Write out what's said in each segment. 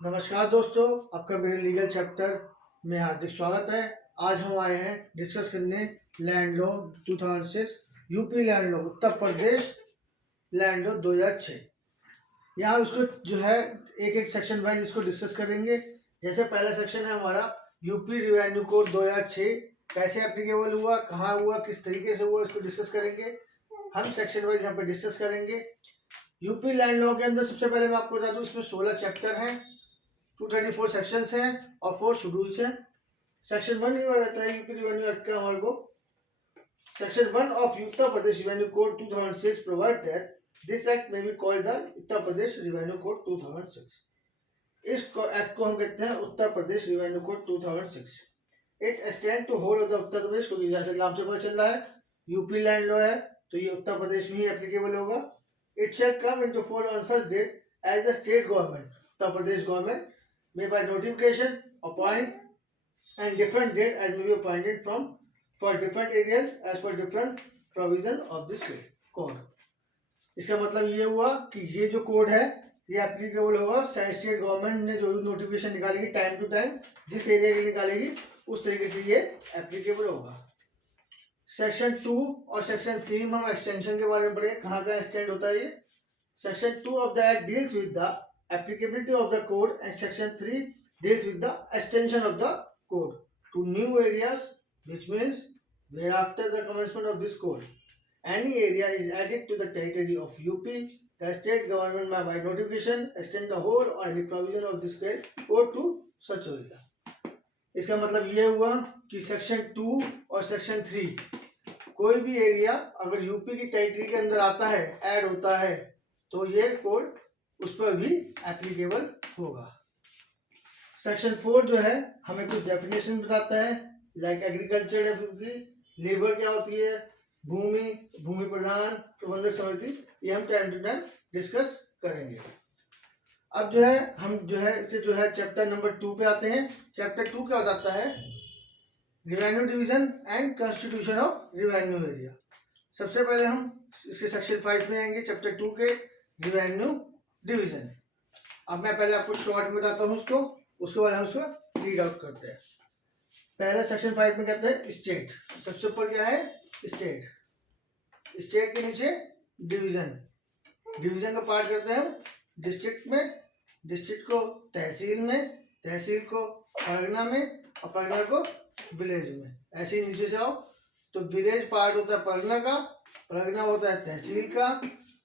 नमस्कार दोस्तों, आपका मेरे लीगल चैप्टर में हार्दिक स्वागत है। आज हम आए हैं डिस्कस करने land law 2006, UP land law, Uttar Pradesh land law 2006। यहाँ उसको जो है एक एक सेक्शन वाइज इसको डिस्कस करेंगे। जैसे पहला सेक्शन है हमारा यूपी रिवेन्यू कोड 2006 कैसे एप्लीकेबल हुआ, कहाँ हुआ, किस तरीके से हुआ, इसको डिस्कस करेंगे। हम सेक्शन वाइज यहाँ पे डिस्कस करेंगे। यूपी लैंड लॉ के अंदर सबसे पहले मैं आपको बता दूँ, इसमें 16 चैप्टर हैं, 234 सेक्शंस हैं और 4 शेड्यूल्स हैं। सेक्शन 1 हुआ रहता है यूपी रिवेन्यू एक्ट का हमारे को। Section 1 of Uttar Pradesh revenue code 2006 provide that this act may be called the Uttar Pradesh revenue code 2006। इस एक्ट को हम कहते हैं Uttar Pradesh revenue code 2006। It extend to whole of the Uttar Pradesh, क्योंकि जैसे नाम से पता चल रहा है यूपी लैंड लॉ है तो ये उत्तर प्रदेश में ही एप्लीकेबल होगा। It shall come into force on such date as the state government, Uttar Pradesh government may by notification appoint and different date as may be appointed from for different areas as for different provision of this code। इसका मतलब ये हुआ कि ये जो code है ये applicable होगा स्टेट गवर्नमेंट ने जो भी नोटिफिकेशन निकालेगी टाइम टू टाइम, जिस एरिया के लिए निकालेगी उस तरीके से ये एप्लीकेबल होगा। सेक्शन 2 और सेक्शन 3 में हम एक्सटेंशन के बारे में पढ़ेंगे, कहाँ कहाँ एक्सटेंड होता है ये। Section 2 of the act deals with the applicability of the code and section 3 deals with the extension of the code to new areas, which means thereafter the commencement of this code any area is added to the territory of UP, the state government may by notification extend the whole or any provision of this code to such area। इसका मतलब ये हुआ कि section 2 और section 3 कोई भी area अगर UP की टेरिटरी के अंदर आता है, ऐड होता है, तो ये कोड उस पर भी एप्लीकेबल होगा। सेक्शन 4 जो है हमें कुछ डेफिनेशन बताता है, लाइक एग्रीकल्चर की, लेबर क्या होती है, भूमि, भूमि प्रधान, प्रबंधक समिति, ये हम टाइम टू टाइम डिस्कस करेंगे। अब जो है हम जो है चैप्टर नंबर 2 पे आते हैं। चैप्टर 2 क्या बताता है, revenue division and constitution of revenue area. सबसे पहले हम इसके सेक्शन 5 में आएंगे, चैप्टर 2 के रिवेन्यू डिवीजन। अब मैं पहले आपको शॉर्ट में बताता हूँ उसको, उसके बाद हम उसको रीड आउट करते हैं। पहले सेक्शन 5 में कहते हैं स्टेट। सबसे ऊपर क्या है, स्टेट। स्टेट के नीचे डिवीजन। डिवीजन का पार्ट करते हैं हम डिस्ट्रिक्ट में, डिस्ट्रिक्ट को तहसील में, तहसील को परगना में और परगना को विलेज में। ऐसे नीचे से आओ तो विलेज पार्ट होता है परगना का, परगना होता है तहसील का,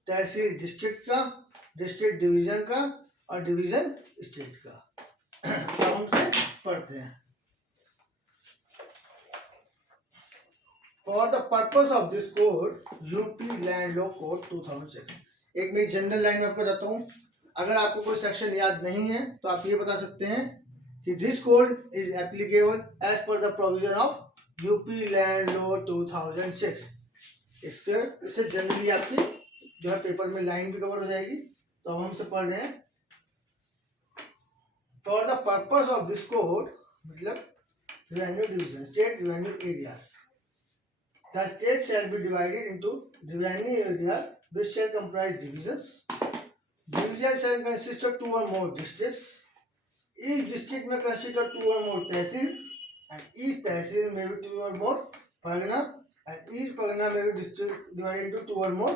तहसील डिस्ट्रिक्ट का, डिस्ट्रिक्ट डिवीजन का और डिवीजन स्टेट का। तो हम से पढ़ते हैं। For the purpose of this code UP land law code 2006। एक मैं जनरल लाइन में आपको बताता हूँ, अगर आपको कोई सेक्शन याद नहीं है तो आप ये बता सकते हैं कि this code is applicable as per the provision of UP land law 2006। इससे जनरली आपकी जो है पेपर में लाइन भी कवर हो जाएगी। तो अब हमसे पढ़ रहे हैं, for the purpose of this code मतलब revenue division, state revenue areas, the state shall be divided into revenue area which shall comprise divisions. Division shall consist of 2 or more districts. Each district may consist of 2 or more tehsils, and each tehsil may be 2 or more pargana, and each pargana may be divided into 2 or more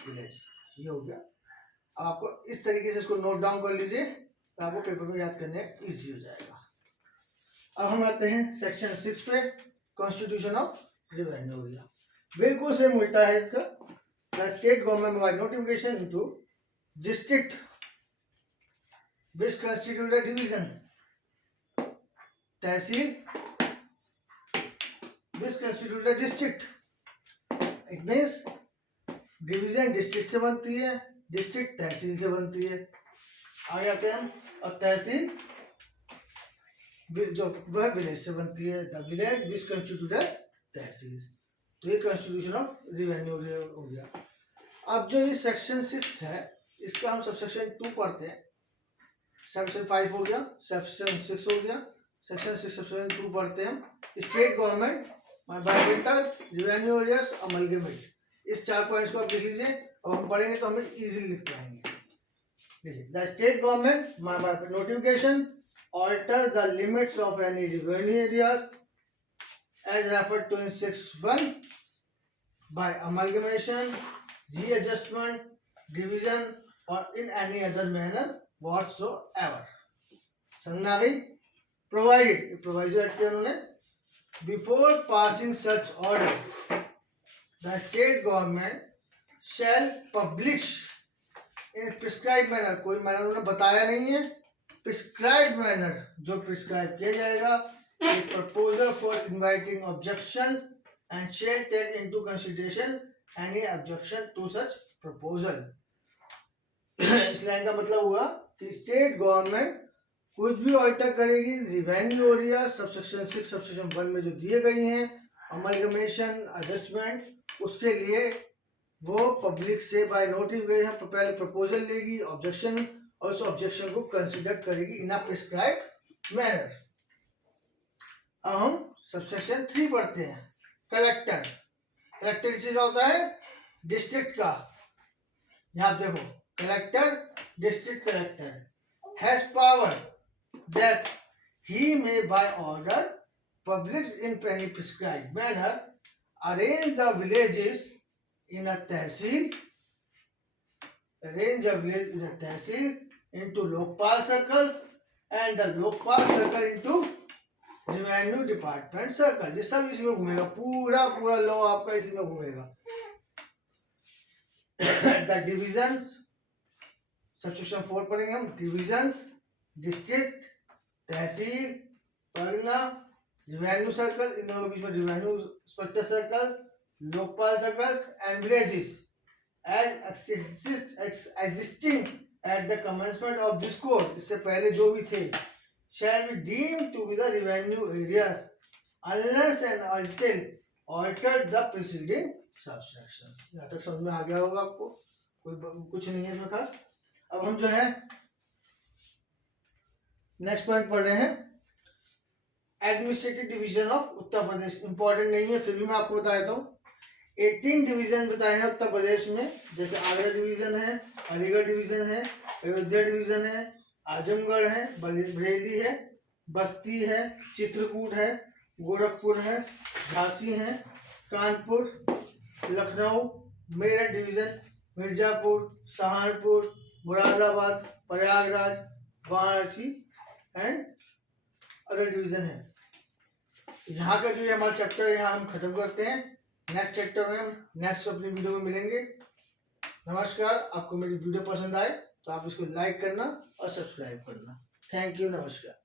villages। ये हो गया। आपको इस तरीके से इसको note down कर लीजिए, तो आपको पेपर में याद करने इजी हो जाएगा। अब हम आते हैं सेक्शन 6 पे, कॉन्स्टिट्यूशन ऑफ रिवेन्यू एरिया। बिल्कुल सेम उल्टा है इसका। The state government by notification into district which constitute a division, tehsil which constitute a district। It means division district से बनती है, डिस्ट्रिक्ट तहसील से बनती है। आगे आते हैं हम, और तहसील जो वह विलेज से बनती है, द विलेज विच कंस्टिट्यूट है तहसील। तो ये कॉन्स्टिट्यूशन ऑफ रिवेन्यू हो गया। अब जो ये सेक्शन 6 है इसका हम सबसेक्शन 2 पढ़ते हैं। सेक्शन 5 हो गया, सेक्शन 6 हो गया, सेक्शन 6 सेक्शन 2 पढ़ते हैं। स्टेट गवर्नमेंट बाइडेंटल रिवेन्यू एरियाज अमलगमेंट, इस 4 पॉइंट्स को आप लिख लीजिए और हम पढ़ेंगे तो हमें इजीली लिख पाएंगे। The state government by notification alter the limits of any revenue areas as referred to in 6(1) by amalgamation, readjustment, division or in any other manner whatsoever. समझ में आ गई? Provided प्रोवाइजर एक्ट किया उन्होंने. Before passing such order, the state government shall publish in prescribed manner. कोई manner उन्होंने बताया नहीं है. Prescribed manner जो प्रिस्क्राइब किया जाएगा. A proposal for inviting objections and shall take into consideration any objection to such proposal. इस line का मतलब हुआ कि स्टेट गवर्नमेंट कुछ भी ऑल्टर करेगी रिवेन्यू एरिया सबसेक्शन 6 सबसेक्शन 1 में जो दिए गई हैं अमलगमेशन एडजस्टमेंट, उसके लिए वो पब्लिक से बाय नोटिफिकेशन पहले प्रपोजल लेगी, ऑब्जेक्शन, और उस ऑब्जेक्शन को कंसीडर करेगी इन अ प्रिस्क्राइब्ड मैनर. अब हम सबसेक्शन 3 पढ़ते हैं. कलेक्टर. कलेक्टर किसी का होता है? डिस्ट्रिक्ट का. यहाँ देखो, collector, district collector has power that he may by order published in any prescribed manner arrange the villages in a tehsil, arrange the village in a tehsil into Lokpal circles and the Lokpal circle into revenue department circle. ये सब इसमें घूमेगा, पूरा पूरा law आपका इसमें घूमेगा. The divisions, subsection 4 पढ़ेंगे हम. Divisions, district, tehsil, pargana, revenue circle, इन दोनों के बीच में revenue inspector circles, Lokpal circles and villages as existing at the commencement of this code, इससे पहले जो भी थे, shall be deemed to be the revenue areas unless and until altered the preceding subsections. यहाँ तक समझ में आ गया होगा आपको, कोई कुछ नहीं है इसमें खास. अब हम जो है नेक्स्ट पॉइंट पढ़ रहे हैं. Administrative division of Uttar Pradesh. Important नहीं है, फिर भी मैं आपको बता देता हूँ. 18 डिवीजन बताए हैं उत्तर प्रदेश में, जैसे आगरा डिवीजन है, अलीगढ़ डिवीजन है, अयोध्या डिवीजन है, आजमगढ़ है, बरेली है, बस्ती है, चित्रकूट है, गोरखपुर है, झांसी है, Kanpur, Lucknow, Meerut division, Mirzapur, Saharanpur, Moradabad, Prayagraj, Varanasi and other division है. यहाँ का जो ये हमारा चैप्टर यहाँ हम खत्म करते हैं. नेक्स्ट चैप्टर में हम नेक्स्ट अपनी वीडियो में मिलेंगे. नमस्कार. आपको मेरी वीडियो पसंद आए तो आप इसको लाइक करना और सब्सक्राइब करना. Thank you. नमस्कार.